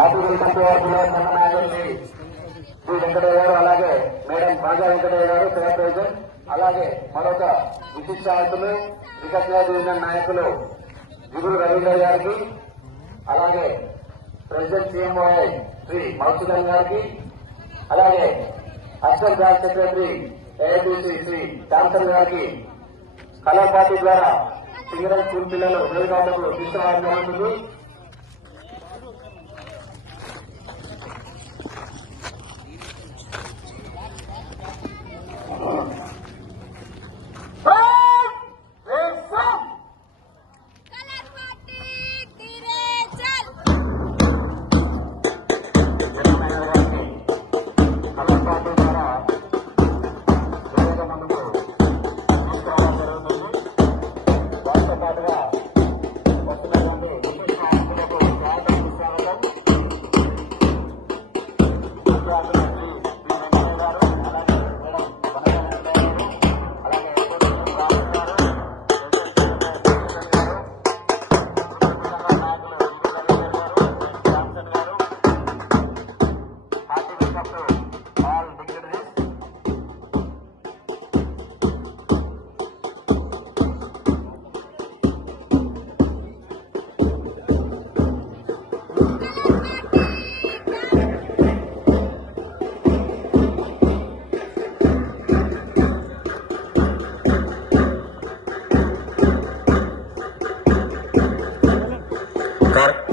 Article committee వారు శ్రీ వెంకటయ్య గారు, అలాగే మేడం బాజా వెంకటయ్య గారు ప్రెసిడెంట్, అలాగే మరొక విశిష్ట అతిథులు రికగ్నైజ్ యూనియన్ నాయకులు జిగురు రవీంద్ర గారికి, అలాగే ప్రెసిడెంట్ సీఎంఓఐ శ్రీ మౌసుదన్ గారికి, అలాగే assistant joint secretary A I B C Shri Samson గారికి కలర్ పార్టీ ద్వారా సింగరల్ స్కూల్ పిల్లలు వేదికకు తీసుకురావడం జరుగుతుంది.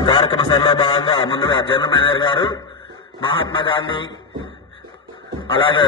కార్యక్రమంలో భాగంగా ముందుగా జనరల్ మేనేజర్ గారు మహాత్మా గాంధీ అలాగే